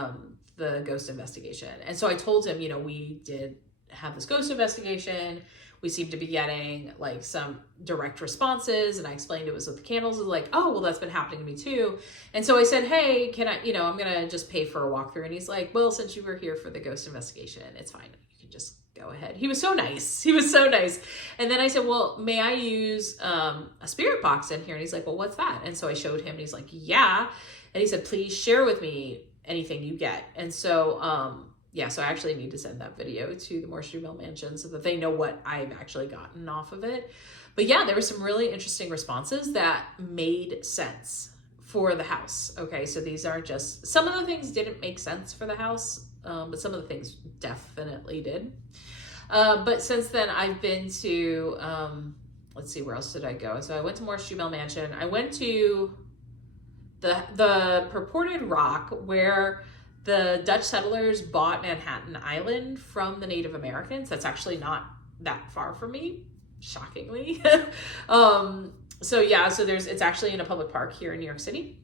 ghost investigation. And so I told him, you know, we did have this ghost investigation. We seemed to be getting like some direct responses, and I explained it was with the candles. It was like, oh, well, that's been happening to me too. And so I said, hey, can I, you know, I'm gonna just pay for a walkthrough. And he's like, well, since you were here for the ghost investigation, it's fine. You can just go ahead. He was so nice. He was so nice. And then I said, well, may I use a spirit box in here? And he's like, well, what's that? And so I showed him, and he's like, yeah. And he said, please share with me anything you get. And so, yeah, so I actually need to send that video to the Morrisville Mansion so that they know what I've actually gotten off of it. But yeah, there were some really interesting responses that made sense for the house. Okay, so these are just, some of the things didn't make sense for the house, but some of the things definitely did. But since then I've been to, let's see, where else did I go? So I went to Morrisville Mansion. I went to the purported rock where the Dutch settlers bought Manhattan Island from the Native Americans. That's actually not that far from me, shockingly. So yeah, so it's actually in a public park here in New York City.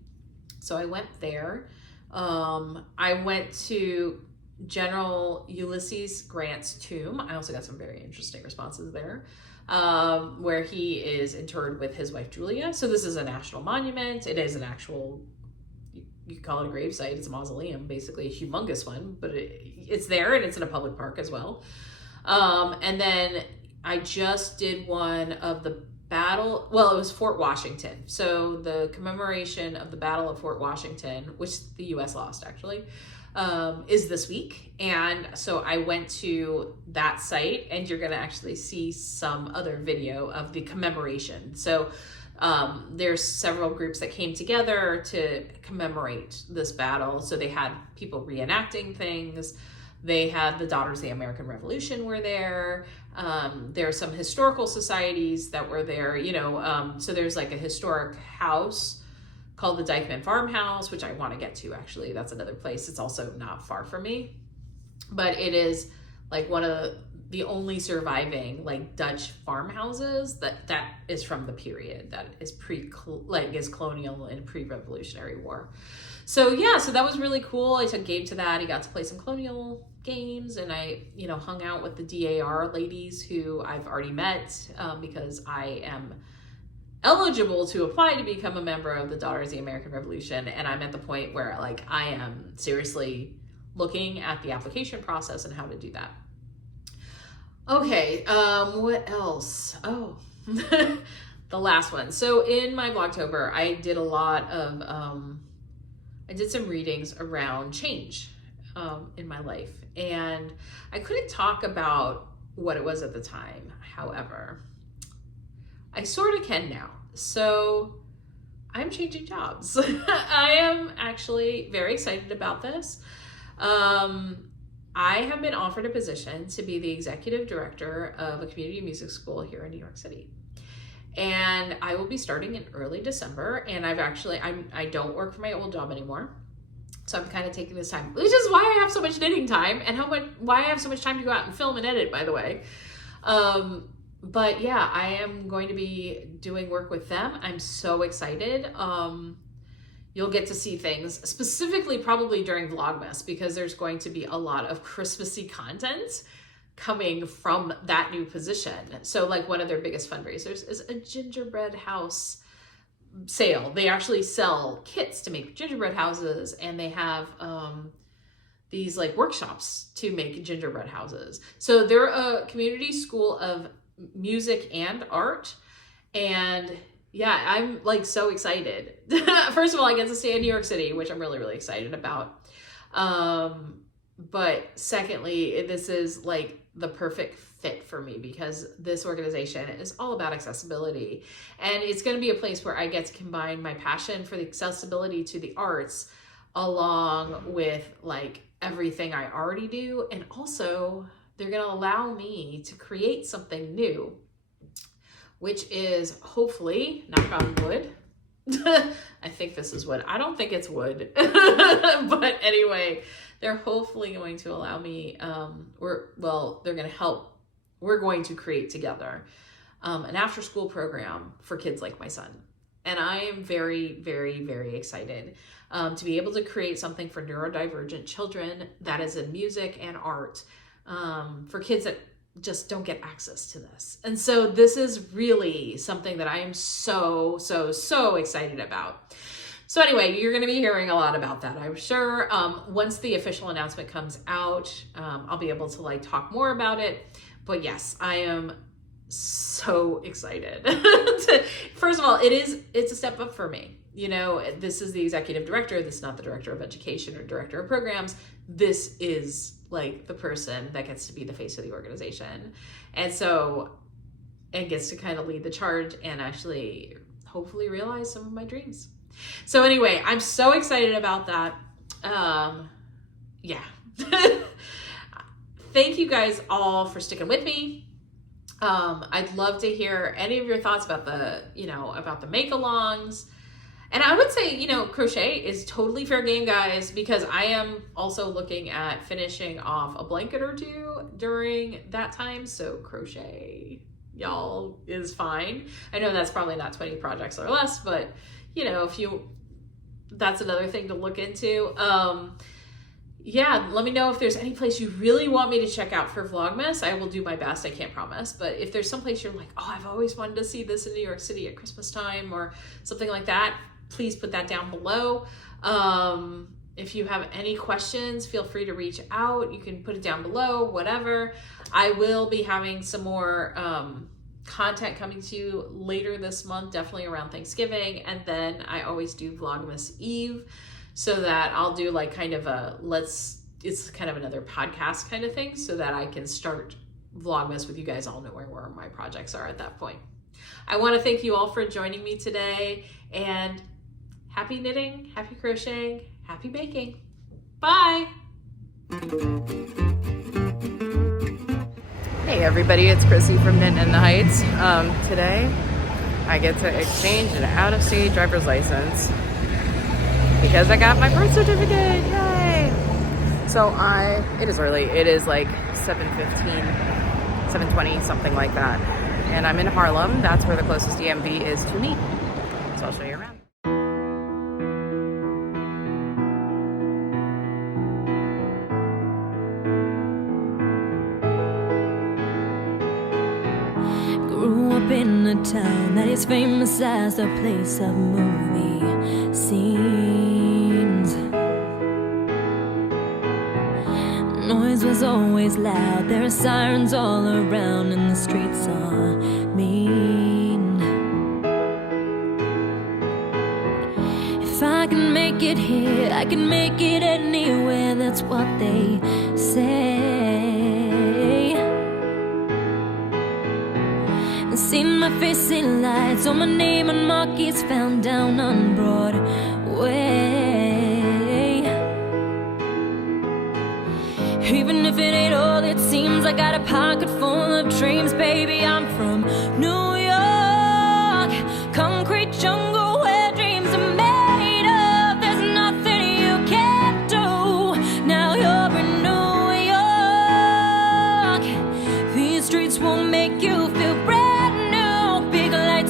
So I went there. I went to General Ulysses Grant's tomb. I also got some very interesting responses there, where he is interred with his wife, Julia. So this is a national monument. It is an actual, you could call it a gravesite. It's a mausoleum, basically a humongous one, but it's there, and it's in a public park as well. And then I just did one of the battle, well, it was Fort Washington. So the commemoration of the Battle of Fort Washington, which the US lost actually, is this week. And so I went to that site, and you're gonna actually see some other video of the commemoration. So there's several groups that came together to commemorate this battle. So they had people reenacting things. They had the Daughters of the American Revolution were there. There are some historical societies that were there, you know, so there's like a historic house called the Dykeman Farmhouse, which I want to get to actually. That's another place. It's also not far from me, but it is like one of the only surviving like Dutch farmhouses that is from the period that is is colonial and pre-Revolutionary War. So yeah, so that was really cool. I took Gabe to that. He got to play some colonial games, and I, you know, hung out with the DAR ladies who I've already met, because I am eligible to apply to become a member of the Daughters of the American Revolution. And I'm at the point where like I am seriously looking at the application process and how to do that. Okay, what else? Oh, the last one. So in my Vlogtober, I did a lot of, I did some readings around change in my life. And I couldn't talk about what it was at the time. However, I sort of can now. So I'm changing jobs. I am actually very excited about this. I have been offered a position to be the executive director of a community music school here in New York City. And I will be starting in early December. And I don't work for my old job anymore. So I'm kind of taking this time, which is why I have so much knitting time, and why I have so much time to go out and film and edit, by the way. But yeah, I am going to be doing work with them. I'm so excited. You'll get to see things, specifically probably during Vlogmas, because there's going to be a lot of Christmassy content coming from that new position. So like one of their biggest fundraisers is a gingerbread house sale. They actually sell kits to make gingerbread houses, and they have these like workshops to make gingerbread houses. So they're a community school of music and art, and yeah, I'm like so excited. First of all, I get to stay in New York City, which I'm really, really excited about. But secondly, this is like the perfect fit for me, because this organization is all about accessibility. And it's going to be a place where I get to combine my passion for the accessibility to the arts along with like everything I already do. And also they're going to allow me to create something new, which is hopefully, knock on wood. I think this is wood. I don't think it's wood. But anyway, they're hopefully going to allow me, they're going to help. We're going to create together an after-school program for kids like my son. And I am very, very, very excited to be able to create something for neurodivergent children that is in music and art for kids that just don't get access to this. And so this is really something that I am so, so, so excited about. So anyway, you're going to be hearing a lot about that, I'm sure. Once the official announcement comes out, I'll be able to like talk more about it. But yes, I am so excited. First of all, it's a step up for me. You know, this is the executive director. This is not the director of education or director of programs. This is like the person that gets to be the face of the organization. And so it gets to kind of lead the charge and actually hopefully realize some of my dreams. So anyway, I'm so excited about that. Yeah. Thank you guys all for sticking with me. I'd love to hear any of your thoughts about the, about the Makealongs. And I would say, crochet is totally fair game, guys, because I am also looking at finishing off a blanket or two during that time. So crochet, y'all, is fine. I know that's probably not 20 projects or less, but that's another thing to look into. Yeah, let me know if there's any place you really want me to check out for Vlogmas. I will do my best. I can't promise. But if there's some place you're like, oh, I've always wanted to see this in New York City at Christmas time or something like that, please put that down below. If you have any questions, feel free to reach out. You can put it down below, whatever. I will be having some more content coming to you later this month, definitely around Thanksgiving. And then I always do Vlogmas Eve, so that I'll do like kind of it's kind of another podcast kind of thing, so that I can start Vlogmas with you guys all knowing where my projects are at that point. I want to thank you all for joining me today, and happy knitting, happy crocheting, happy baking. Bye. Hey everybody, it's Chrissie from Knittin in the Heights. Today I get to exchange an out-of-state driver's license because I got my birth certificate. Yay! So it is early. It is like 7:15, 7:20, something like that. And I'm in Harlem. That's where the closest DMV is to me. So I'll show you around. In a town that is famous as a place of movie scenes. Noise was always loud, there are sirens all around, and the streets are mean. If I can make it here, I can make it anywhere, that's what they say. Seen my face in lights, on my name and markets found down on Broadway. Even if it ain't all it seems, I got a pocket full of dreams, baby. I'm from New York, concrete jungle where dreams are made of. There's nothing you can't do. Now you're in New York. These streets won't make you feel brave.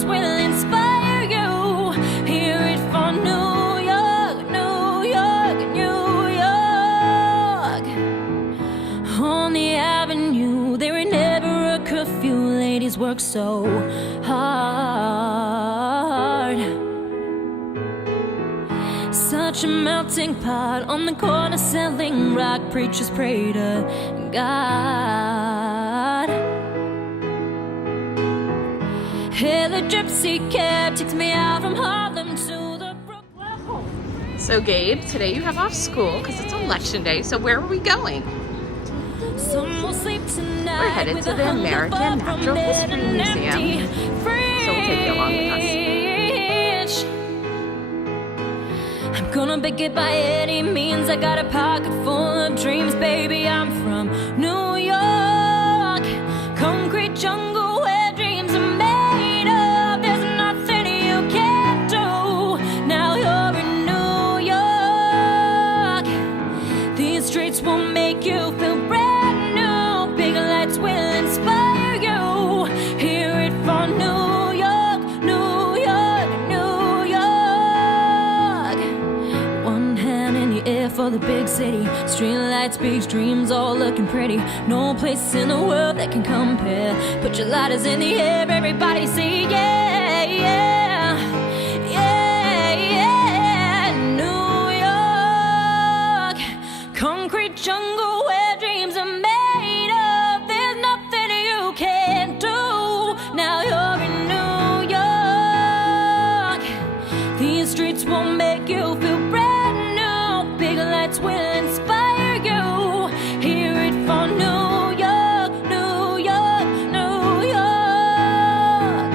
Will inspire you. Hear it for New York, New York, New York. On the avenue, there ain't never a curfew. Ladies work so hard. Such a melting pot on the corner selling rock. Preachers pray to God. Hail a gypsy cab takes me out from Harlem to the Brooklyn. So Gabe, today you have off school because it's election day, so where are we going? Some will sleep tonight. We're headed to the American Natural History Museum, so we'll take you along with us. I'm gonna make it by any means. I got a pocket full of dreams, baby. I'm from New York, concrete jungle where dreams are made. Will make you feel brand new. Big lights will inspire you. Hear it for New York, New York, New for the big city. Streetlights, beach dreams, all looking pretty. No place in the world that can compare. Put your lighters in the air, everybody say yeah, yeah, yeah, yeah. New York, concrete jungle where dreams are made of. There's nothing you can't do. Now you're in New York. These streets won't make you feel brand new. Big lights will inspire you. Hear it for New York, New York, New York.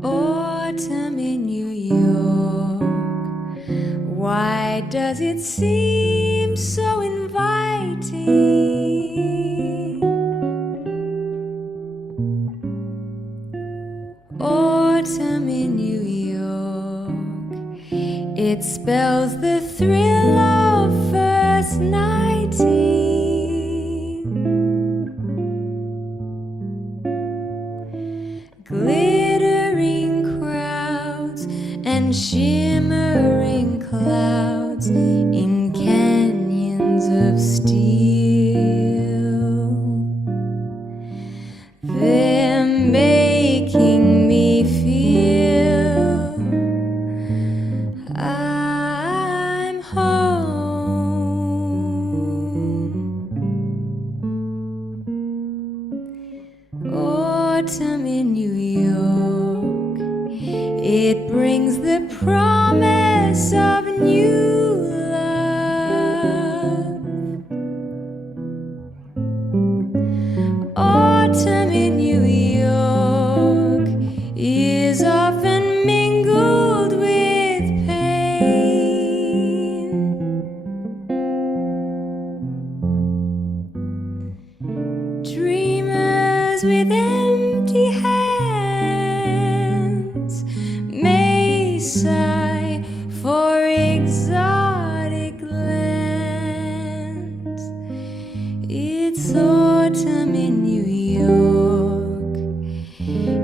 Autumn in New York. Why does it seem so inviting? Autumn in New York. It spells the thrill of first nighting. Glittering crowds and shimmering clouds in canyons of steel. They're making me feel I'm home. Autumn in New York. It brings the promise of new love. Autumn in New York is often mingled with pain. Dreamers with empty hands may sigh for exotic lands. It's autumn in New York.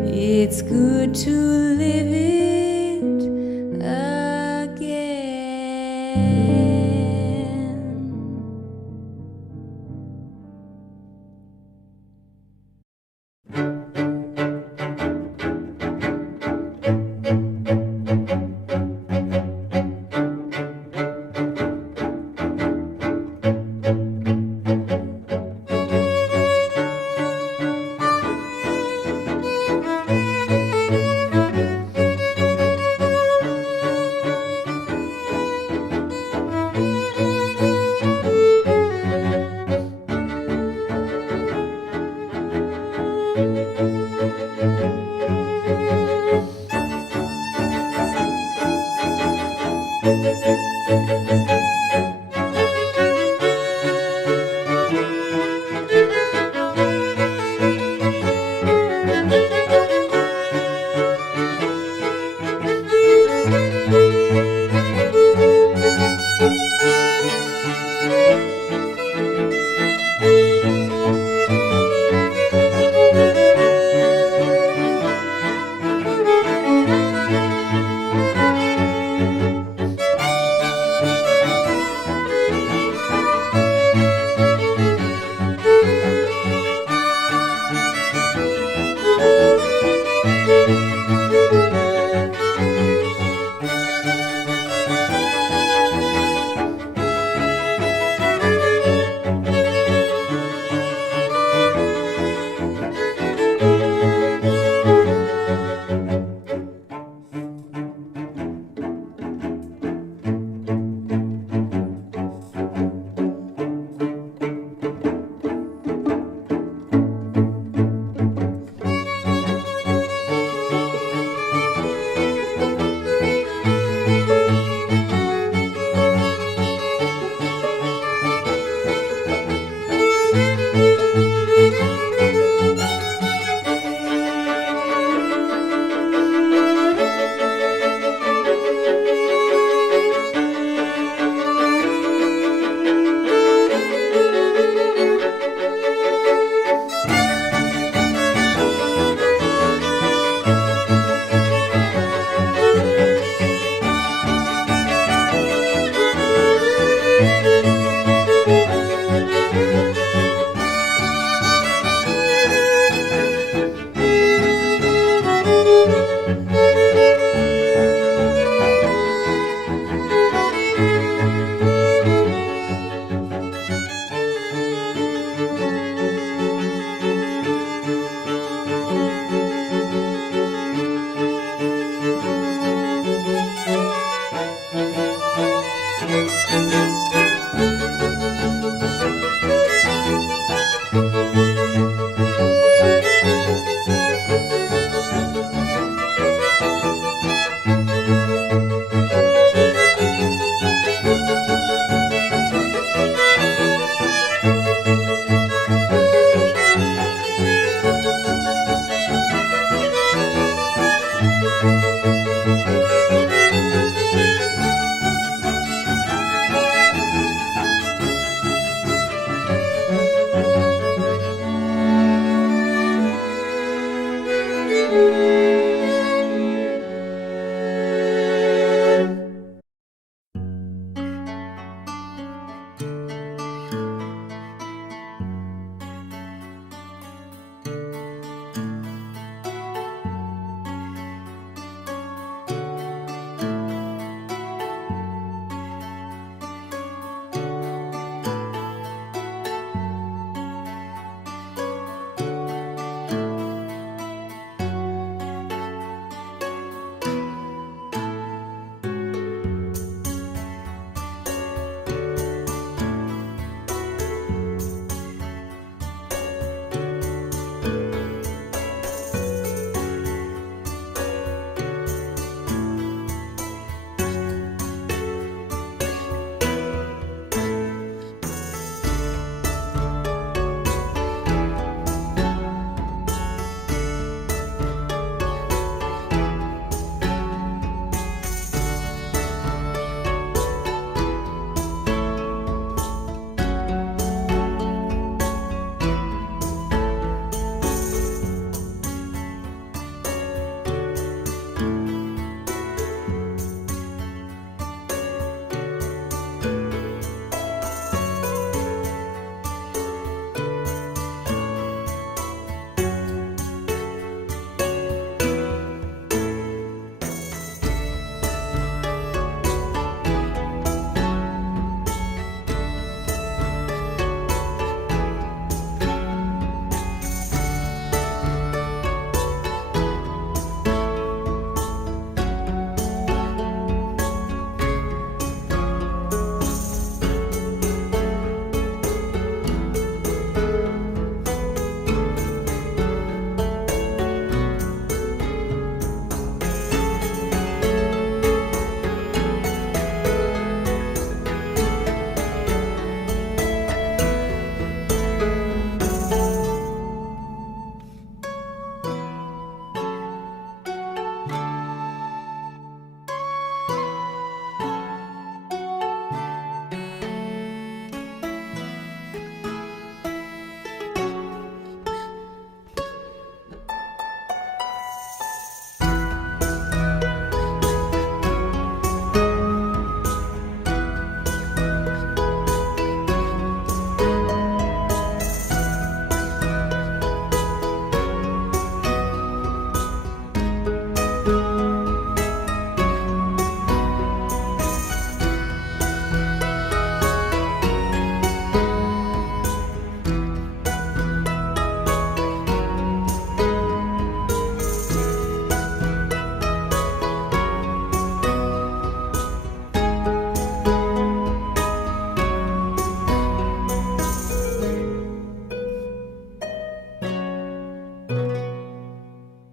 It's good to